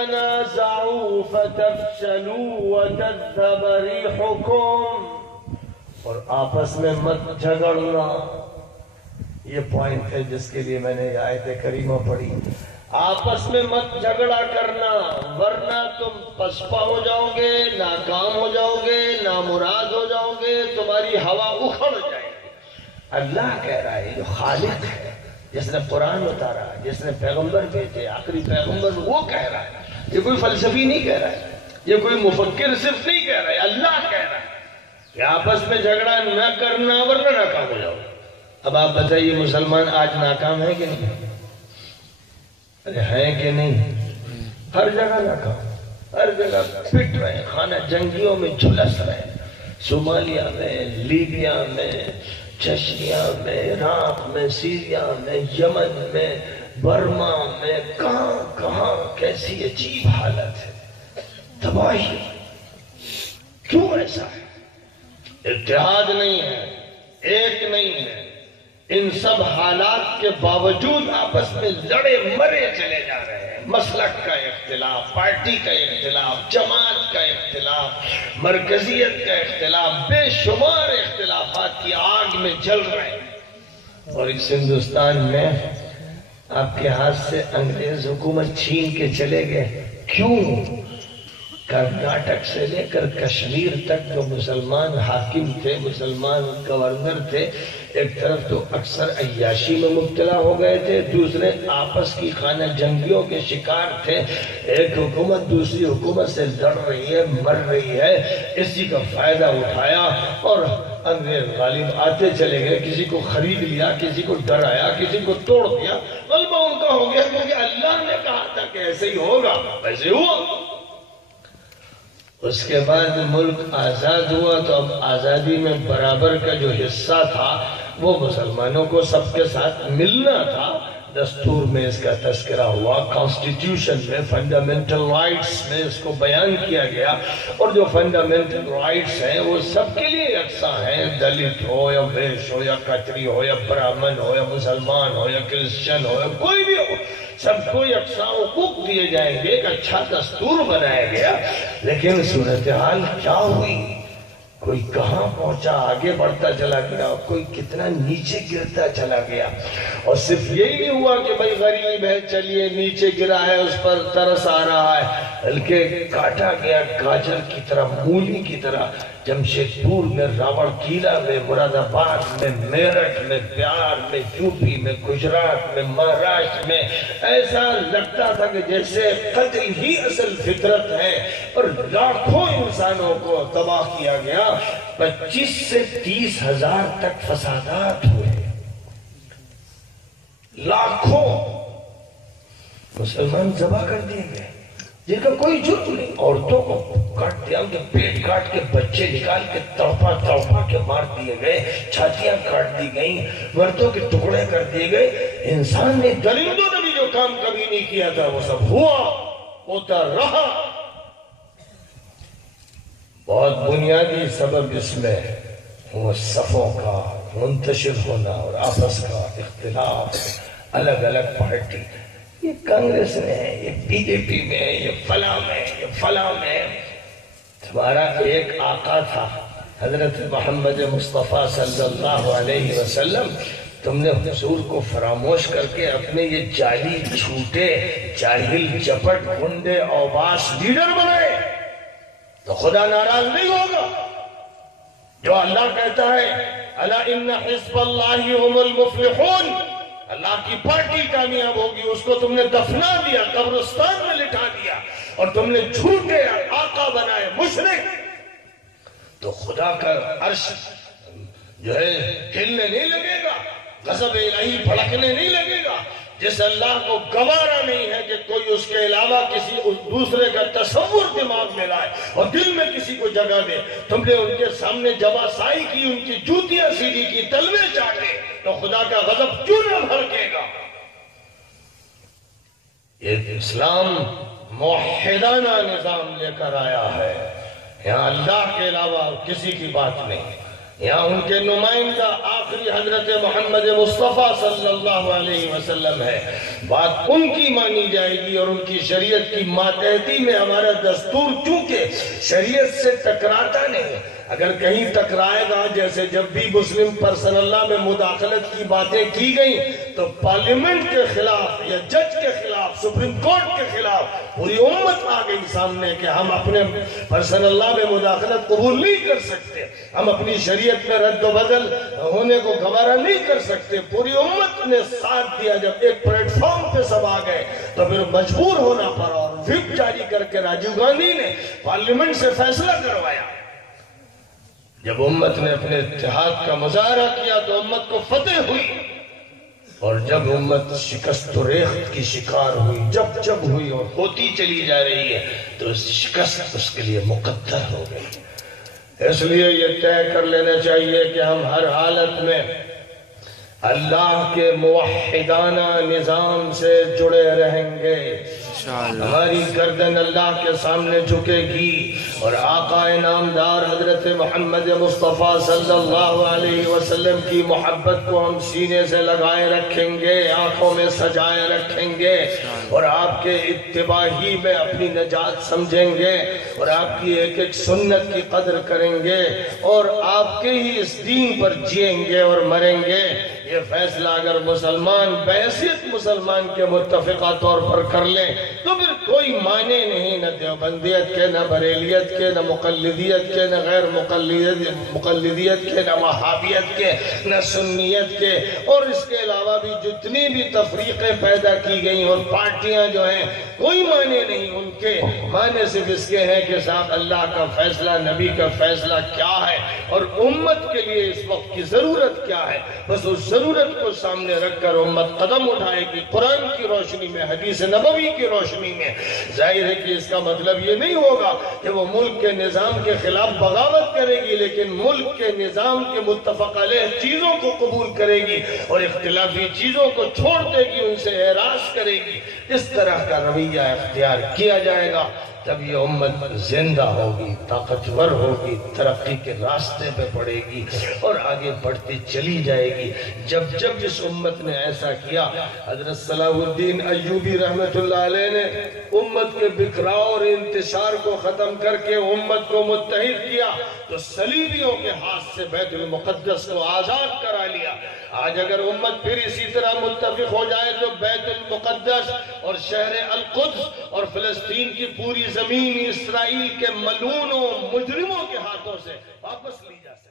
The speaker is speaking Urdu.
تنازعوا فتفشلوا وتذهب ريحكم، اور آپس میں مت جھگڑنا. یہ پوائنٹ ہے جس کے لیے میں نے آیت کریمہ پڑھی. آپس میں مت جھگڑا کرنا ورنہ تم پسپا ہو جاؤ گے، ناکام ہو جاؤ گے، نامراد ہو جاؤ گے، تمہاری ہوا اکھڑ جائے گی. اللہ کہہ رہا ہے جو خالق ہے، جس نے قرآن اتارا، جس نے پیغمبر بھیجے، آخری پیغمبر، وہ کہہ رہا ہے. یہ کوئی فلسفی نہیں کہہ رہا ہے، یہ کوئی مفکر صرف نہیں کہہ رہا ہے، اللہ کہہ رہا ہے کہ آپس میں جھگڑا نہ کرنا ورنہ ناکام ہو جاؤ. اب آپ بتائیے مسلمان آج ناکام ہے کہ نہیں؟ ارے ہیں کہ نہیں؟ ہر جگہ ناکام، ہر جگہ پٹ رہے، خانہ جنگیوں میں جھلس رہے. صومالیہ میں، لیبیا میں، چچنیا میں، عراق میں، سیریا میں، یمن میں، برما میں، کہاں کہاں کیسی عجیب حالت ہے، تباہی. کیوں ایسا ہے؟ اتحاد نہیں ہے، ایک نہیں ہے. ان سب حالات کے باوجود آپس میں لڑے مرے چلے جا رہے ہیں. مسلک کا اختلاف، پارٹی کا اختلاف، جماعت کا اختلاف، مرکزیت کا اختلاف، بے شمار اختلافات کی آگ میں جل رہے ہیں. اور اس ہندوستان میں آپ کے ہاتھ سے انگریز حکومت چھین کے چلے گئے. کیوں؟ کرناٹک سے لے کر کشمیر تک جو مسلمان حاکم تھے، مسلمان گورنر تھے، ایک طرف تو اکثر عیاشی میں مبتلا ہو گئے تھے، دوسرے آپس کی خانہ جنگیوں کے شکار تھے. ایک حکومت دوسری حکومت سے لڑ رہی ہے، مر رہی ہے، اسی کا فائدہ اٹھایا اور انگریز غالب آتے چلے گئے. کسی کو خرید لیا، کسی کو ڈرایا، کسی کو توڑ دیا. غلبہ ان کا ہو گیا کیونکہ اللہ نے کہا تھا کہ ایسے ہی ہوگا، ویسے ہوا. اس کے بعد ملک آزاد ہوا تو اب آزادی میں برابر کا جو حصہ تھا وہ مسلمانوں کو سب کے ساتھ ملنا تھا. دستور میں اس کا تذکرہ ہوا، کانسٹیٹیوشن میں، فنڈامنٹل رائٹس میں اس کو بیان کیا گیا. اور جو فنڈامنٹل رائٹس ہیں وہ سب کے لیے یکساں ہیں، دلت ہو یا ویش ہو یا کھتری ہو یا برہمن ہو یا مسلمان ہو یا کرسچن ہو یا کوئی بھی ہو، سب کو یکساں حقوق دیے جائیں گے. ایک اچھا دستور بنایا گیا. لیکن صورتحال کیا ہوئی؟ کوئی کہاں پہنچا، آگے بڑھتا چلا گیا، کوئی کتنا نیچے گرتا چلا گیا. اور صرف یہی نہیں ہوا کہ بھائی غریب ہے چلیے نیچے گرا ہے اس پر ترس آ رہا ہے، بلکہ کاٹا گیا گاجر کی طرح، مولی کی طرح. جمشید پور میں، راوڑ کیلا میں، مراد آباد میں، میرٹھ میں، بیار میں، یو پی میں، گجرات میں، مہاراشٹر میں ایسا لگتا تھا کہ جیسے قتل ہی اصل فطرت ہے. اور لاکھوں انسانوں کو تباہ کیا گیا. 25 سے 30 ہزار تک فسادات ہوئے، لاکھوں مسلمان ذبح کر دیے گئے جن کا کوئی جرم نہیں. عورتوں کو کاٹ دیا، ان کے پیٹ کاٹ کے، بچے نکال کے تڑپا تڑپا کے مار دیے گئے، چھاتیاں کاٹ دی گئیں، مردوں کے ٹکڑے کر دیے گئے. انسان نے، درندوں نے بھی جو کام کبھی نہیں کیا تھا وہ سب ہوا، ہوتا رہا. بہت بنیادی سبب اس میں وہ صفوں کا منتشر ہونا اور آپس کا اختلاف. الگ الگ پارٹی، یہ کانگریس میں ہے، یہ بی جے پی میں ہے، یہ فلاں میں، یہ فلاں میں. تمہارا ایک آقا تھا حضرت محمد مصطفیٰ صلی اللہ علیہ وسلم. تم نے حضور کو فراموش کر کے اپنے یہ جعلی جھوٹے جاہل چپٹ گنڈے اوباش لیڈر بنائے تو خدا ناراض نہیں ہوگا. جو اللہ کہتا ہے الا ان حزب اللہ هم المفلحون، اللہ کی پارٹی کامیاب ہوگی، اس کو تم نے دفنا دیا، قبرستان میں لٹا دیا اور تم نے جھوٹے آقا بنائے مشرک، تو خدا کا عرش جو ہے ہلنے نہیں لگے گا، غضب الہی بھڑکنے نہیں لگے گا. جس اللہ کو گوارا نہیں ہے کہ کوئی اس کے علاوہ کسی دوسرے کا تصور دماغ میں لائے اور دل میں کسی کو جگہ دے، تم نے ان کے سامنے جواسائی کی، ان کی جوتیاں سیدھی کی، تلوے چاٹے، تو خدا کا غضب کیوں نہ بھڑکے گا. یہ اسلام موحدانہ نظام لے کر آیا ہے. یہاں اللہ کے علاوہ کسی کی بات نہیں، یہاں ان کے نمائندہ آخری حضرت محمد مصطفیٰ صلی اللہ علیہ وسلم ہے، بات ان کی مانی جائے گی اور ان کی شریعت کی ماتحتی میں ہمارا دستور چونکہ شریعت سے ٹکراتا نہیں، اگر کہیں ٹکرائے گا، جیسے جب بھی مسلم پرسنل لا میں مداخلت کی باتیں کی گئیں تو پارلیمنٹ کے خلاف یا جج کے خلاف، سپریم کورٹ کے خلاف پوری امت آ گئی سامنے کہ ہم اپنے پرسنل لا میں مداخلت قبول نہیں کر سکتے، ہم اپنی شریعت میں رد و بدل ہونے کو گوارا نہیں کر سکتے۔ پوری امت نے ساتھ دیا، جب ایک پلیٹ فارم پہ سب آ گئے تو پھر مجبور ہونا پڑا اور وِپ جاری کر کے راجیو گاندھی نے پارلیمنٹ سے فیصلہ کروایا۔ جب امت نے اپنے اتحاد کا مظاہرہ کیا تو امت کو فتح ہوئی، اور جب امت شکست و ریخت کی شکار ہوئی، جب ہوئی اور ہوتی چلی جا رہی ہے، تو شکست اس کے لیے مقدر ہو گئی۔ اس لیے یہ طے کر لینا چاہیے کہ ہم ہر حالت میں اللہ کے موحدانہ نظام سے جڑے رہیں گے، ہماری گردن اللہ کے سامنے جھکے گی، اور آقا نامدار حضرت محمد مصطفیٰ صلی اللہ علیہ وسلم کی محبت کو ہم سینے سے لگائے رکھیں گے، آنکھوں میں سجائے رکھیں گے، اور آپ کے اتباع ہی میں اپنی نجات سمجھیں گے، اور آپ کی ایک ایک سنت کی قدر کریں گے، اور آپ کے ہی اس دین پر جئیں گے اور مریں گے۔ یہ فیصلہ اگر مسلمان بحیثیت مسلمان کے متفقہ طور پر کر لیں تو پھر کوئی معنی نہیں، نہ دیوبندیت کے، نہ بریلیت کے، نہ مقلدیت کے، نہ غیر مقلدیت کے، نہ وہابیت کے، نہ سنیت کے، اور اس کے علاوہ بھی جتنی بھی تفریقیں پیدا کی گئی اور پارٹیاں جو ہیں، کوئی معنی نہیں ان کے، معنی صرف اس کے ہیں کہ صاحب اللہ کا فیصلہ، نبی کا فیصلہ کیا ہے اور امت کے لیے اس وقت کی ضرورت کیا ہے، بس اس ضرورت کو سامنے رکھ کر امت قدم اٹھائے گی، قرآن کی روشنی میں، حدیث نبوی کی روشنی میں۔ ظاہر ہے کہ اس کا مطلب یہ نہیں ہوگا کہ وہ ملک کے نظام کے خلاف بغاوت کرے گی، لیکن ملک کے نظام کے متفق علیہ چیزوں کو قبول کرے گی اور اختلافی چیزوں کو چھوڑ دے گی، ان سے اعراض کرے گی۔ اس طرح کا رویہ اختیار کیا جائے گا، تب یہ امت زندہ ہوگی، طاقتور ہوگی، ترقی کے راستے پہ پڑے گی اور آگے بڑھتی چلی جائے گی۔ جب اس امت نے ایسا کیا، حضرت صلاح الدین ایوبی رحمت اللہ علیہ نے امت کے بکھراؤ اور انتشار کو ختم کر کے امت کو متحد کیا تو صلیبیوں کے ہاتھ سے بیت المقدس کو آزاد کرا لیا۔ آج اگر امت پھر اسی طرح متفق ہو جائے تو بیت المقدس اور شہر القدس اور فلسطین کی پوری زمین اسرائیل کے ملعونوں مجرموں کے ہاتھوں سے واپس لی جا سکتی ہے۔